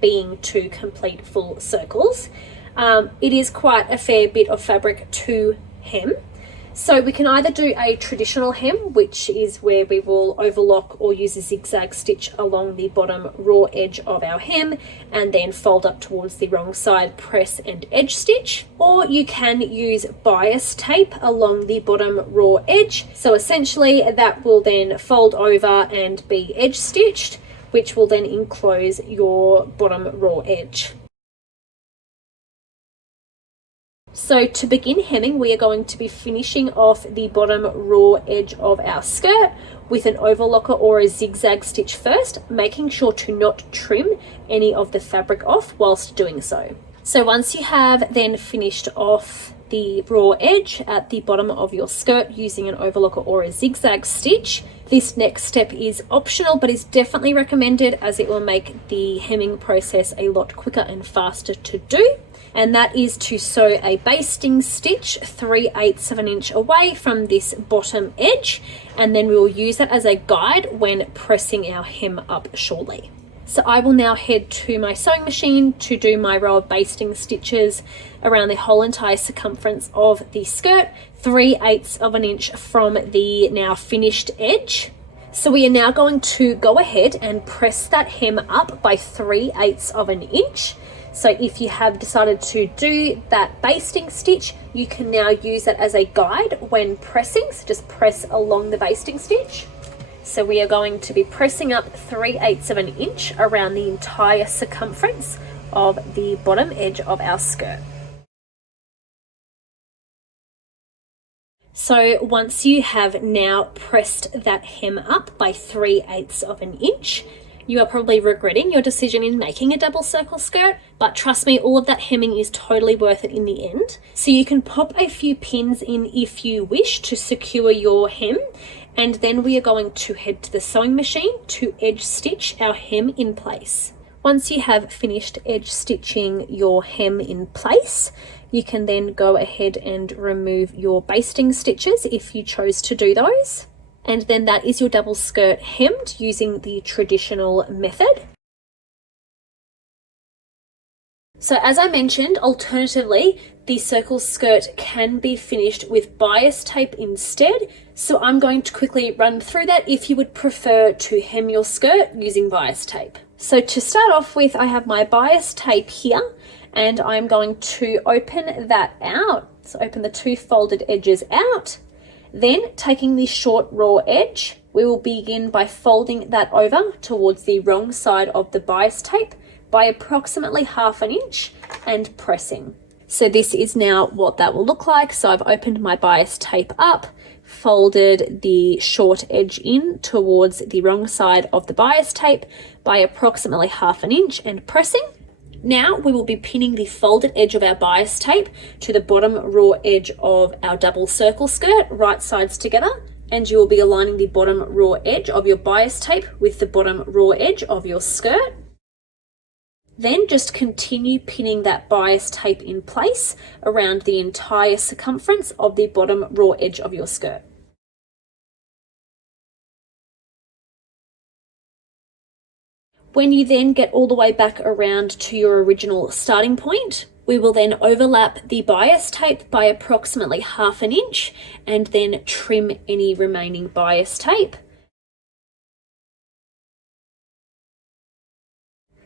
being 2 complete full circles, it is quite a fair bit of fabric to hem. So we can either do a traditional hem, which is where we will overlock or use a zigzag stitch along the bottom raw edge of our hem and then fold up towards the wrong side, press and edge stitch. Or you can use bias tape along the bottom raw edge. So essentially that will then fold over and be edge stitched, which will then enclose your bottom raw edge. So to begin hemming, we are going to be finishing off the bottom raw edge of our skirt with an overlocker or a zigzag stitch first, making sure to not trim any of the fabric off whilst doing so. So once you have then finished off the raw edge at the bottom of your skirt using an overlocker or a zigzag stitch, this next step is optional but is definitely recommended as it will make the hemming process a lot quicker and faster to do. And that is to sew a basting stitch 3/8 of an inch away from this bottom edge, and then we will use that as a guide when pressing our hem up shortly. So I will now head to my sewing machine to do my row of basting stitches around the whole entire circumference of the skirt, 3/8 of an inch from the now finished edge. So we are now going to go ahead and press that hem up by 3/8 of an inch. So if you have decided to do that basting stitch, you can now use that as a guide when pressing. So just press along the basting stitch. So we are going to be pressing up 3/8 of an inch around the entire circumference of the bottom edge of our skirt. So once you have now pressed that hem up by 3/8 of an inch, you are probably regretting your decision in making a double circle skirt, but trust me, all of that hemming is totally worth it in the end. So you can pop a few pins in if you wish to secure your hem, and then we are going to head to the sewing machine to edge stitch our hem in place. Once you have finished edge stitching your hem in place, you can then go ahead and remove your basting stitches if you chose to do those. And then that is your double skirt hemmed using the traditional method. So as I mentioned, alternatively, the circle skirt can be finished with bias tape instead. So I'm going to quickly run through that if you would prefer to hem your skirt using bias tape. So to start off with, I have my bias tape here and I'm going to open that out. So open the 2 folded edges out. Then taking the short raw edge, we will begin by folding that over towards the wrong side of the bias tape by approximately 1/2 an inch and pressing. So this is now what that will look like. So I've opened my bias tape up, folded the short edge in towards the wrong side of the bias tape by approximately 1/2 an inch and pressing. Now we will be pinning the folded edge of our bias tape to the bottom raw edge of our double circle skirt, right sides together, and you will be aligning the bottom raw edge of your bias tape with the bottom raw edge of your skirt. Then just continue pinning that bias tape in place around the entire circumference of the bottom raw edge of your skirt. When you then get all the way back around to your original starting point, we will then overlap the bias tape by approximately 1/2 an inch and then trim any remaining bias tape.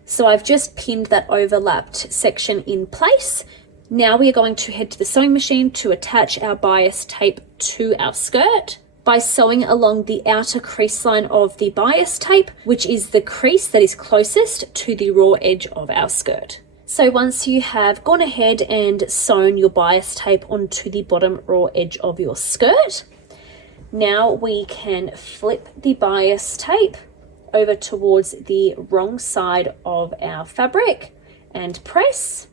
So I've just pinned that overlapped section in place. Now we are going to head to the sewing machine to attach our bias tape to our skirt. by sewing along the outer crease line of the bias tape, which is the crease that is closest to the raw edge of our skirt. So once you have gone ahead and sewn your bias tape onto the bottom raw edge of your skirt, now we can flip the bias tape over towards the wrong side of our fabric and press.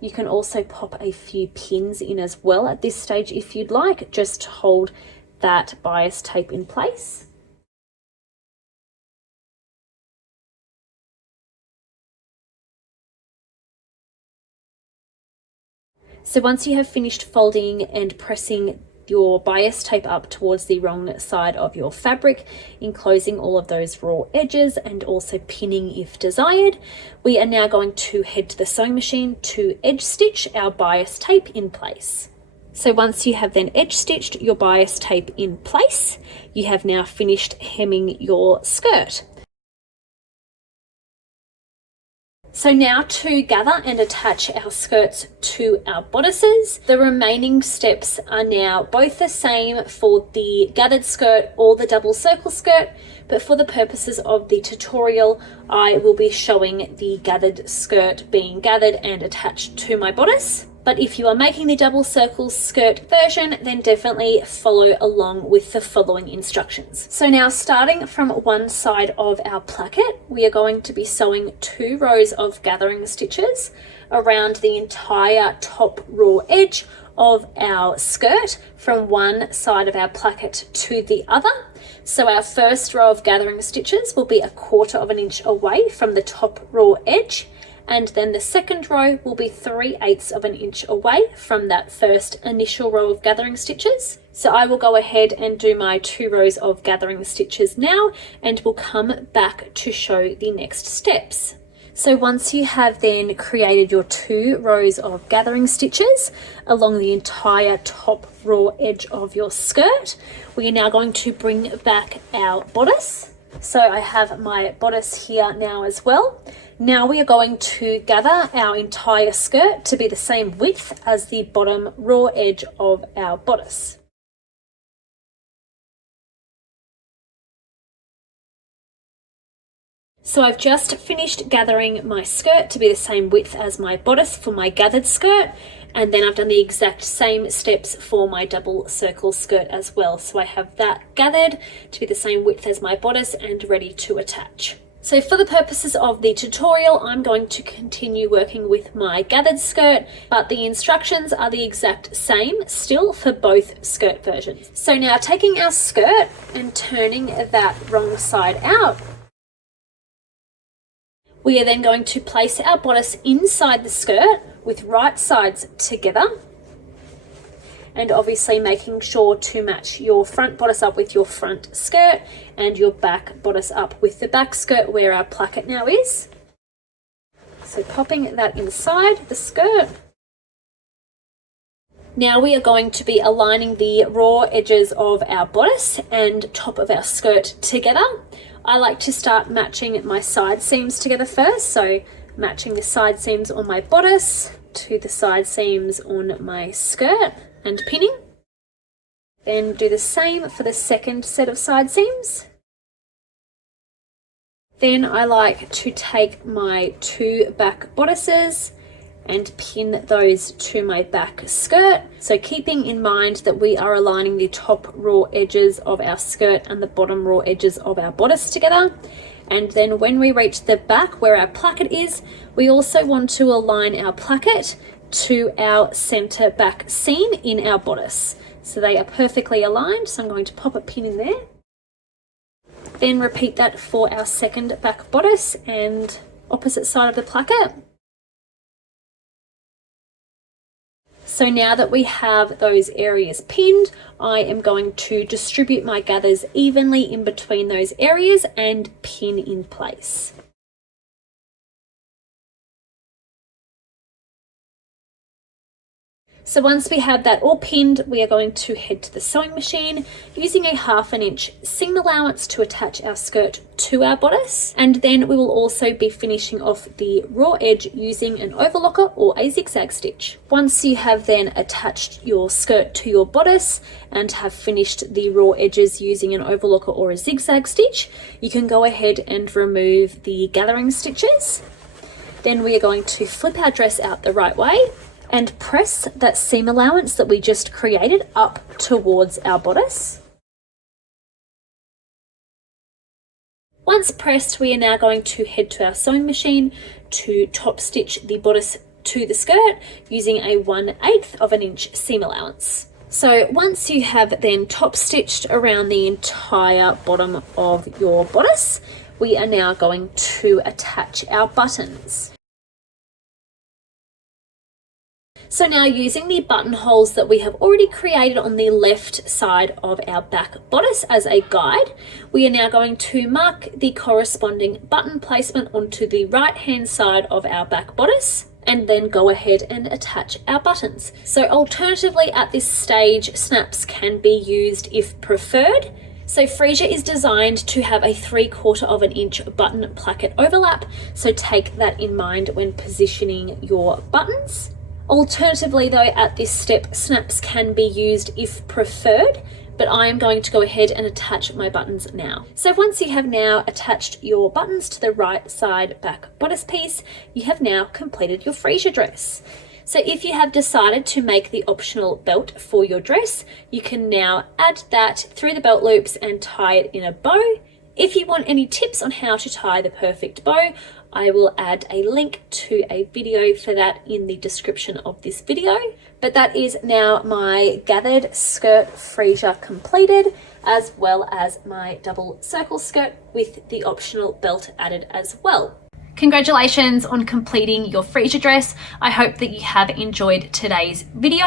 You can also pop a few pins in as well at this stage if you'd like, just to hold that bias tape in place. So once you have finished folding and pressing your bias tape up towards the wrong side of your fabric, enclosing all of those raw edges and also pinning if desired, we are now going to head to the sewing machine to edge stitch our bias tape in place. So once you have then edge stitched your bias tape in place, you have now finished hemming your skirt. So now to gather and attach our skirts to our bodices. The remaining steps are now both the same for the gathered skirt or the double circle skirt, but for the purposes of the tutorial, I will be showing the gathered skirt being gathered and attached to my bodice. But if you are making the double circle skirt version, then definitely follow along with the following instructions. So now starting from one side of our placket, we are going to be sewing 2 rows of gathering stitches around the entire top raw edge of our skirt from one side of our placket to the other. So our first row of gathering stitches will be 1/4 inch away from the top raw edge, and then the second row will be 3/8 inch away from that first initial row of gathering stitches. So I will go ahead and do my 2 rows of gathering stitches now, and we'll come back to show the next steps. So once you have then created your 2 rows of gathering stitches along the entire top raw edge of your skirt, we are now going to bring back our bodice. So I have my bodice here now as well. Now we are going to gather our entire skirt to be the same width as the bottom raw edge of our bodice. So I've just finished gathering my skirt to be the same width as my bodice for my gathered skirt, and then I've done the exact same steps for my double circle skirt as well. So I have that gathered to be the same width as my bodice and ready to attach. So for the purposes of the tutorial, I'm going to continue working with my gathered skirt, but the instructions are the exact same still for both skirt versions. So now taking our skirt and turning that wrong side out, we are then going to place our bodice inside the skirt with right sides together, and obviously making sure to match your front bodice up with your front skirt and your back bodice up with the back skirt where our placket now is. So popping that inside the skirt. Now we are going to be aligning the raw edges of our bodice and top of our skirt together. I like to start matching my side seams together first, so matching the side seams on my bodice to the side seams on my skirt and pinning. Then do the same for the second set of side seams. Then I like to take my 2 back bodices and pin those to my back skirt. So keeping in mind that we are aligning the top raw edges of our skirt and the bottom raw edges of our bodice together. And then when we reach the back where our placket is, we also want to align our placket to our center back seam in our bodice. So they are perfectly aligned, so I'm going to pop a pin in there. Then repeat that for our second back bodice and opposite side of the placket. So now that we have those areas pinned, I am going to distribute my gathers evenly in between those areas and pin in place. So once we have that all pinned, we are going to head to the sewing machine using a 1/2 inch seam allowance to attach our skirt to our bodice. And then we will also be finishing off the raw edge using an overlocker or a zigzag stitch. Once you have then attached your skirt to your bodice and have finished the raw edges using an overlocker or a zigzag stitch, you can go ahead and remove the gathering stitches. Then we are going to flip our dress out the right way and press that seam allowance that we just created up towards our bodice. Once pressed, we are now going to head to our sewing machine to top stitch the bodice to the skirt using a 1/8 of an inch seam allowance. So once you have then top stitched around the entire bottom of your bodice, we are now going to attach our buttons. So now, using the buttonholes that we have already created on the left side of our back bodice as a guide, we are now going to mark the corresponding button placement onto the right hand side of our back bodice and then go ahead and attach our buttons. So alternatively, at this stage, snaps can be used if preferred. So Freesia is designed to have a 3/4 of an inch button placket overlap, so take that in mind when positioning your buttons. Alternatively though, at this step, snaps can be used if preferred, but I am going to go ahead and attach my buttons now. So once you have now attached your buttons to the right side back bodice piece, you have now completed your Freesia dress. So if you have decided to make the optional belt for your dress, you can now add that through the belt loops and tie it in a bow. If you want any tips on how to tie the perfect bow, I will add a link to a video for that in the description of this video. But that is now my gathered skirt Freesia completed, as well as my double circle skirt with the optional belt added as well. Congratulations on completing your Freesia dress. I hope that you have enjoyed today's video.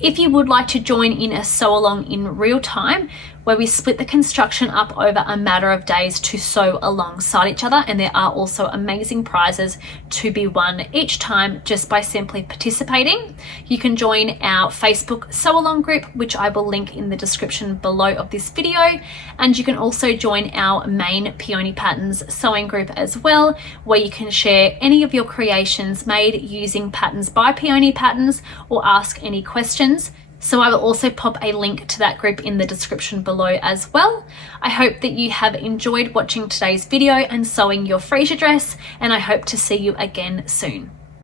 If you would like to join in a sew along in real time, where we split the construction up over a matter of days to sew alongside each other, and there are also amazing prizes to be won each time just by simply participating, you can join our Facebook sew along group, which I will link in the description below of this video, and you can also join our main Peony Patterns sewing group as well, where you can share any of your creations made using patterns by Peony Patterns or ask any questions. So I will also pop a link to that group in the description below as well. I hope that you have enjoyed watching today's video and sewing your Freesia dress, and I hope to see you again soon.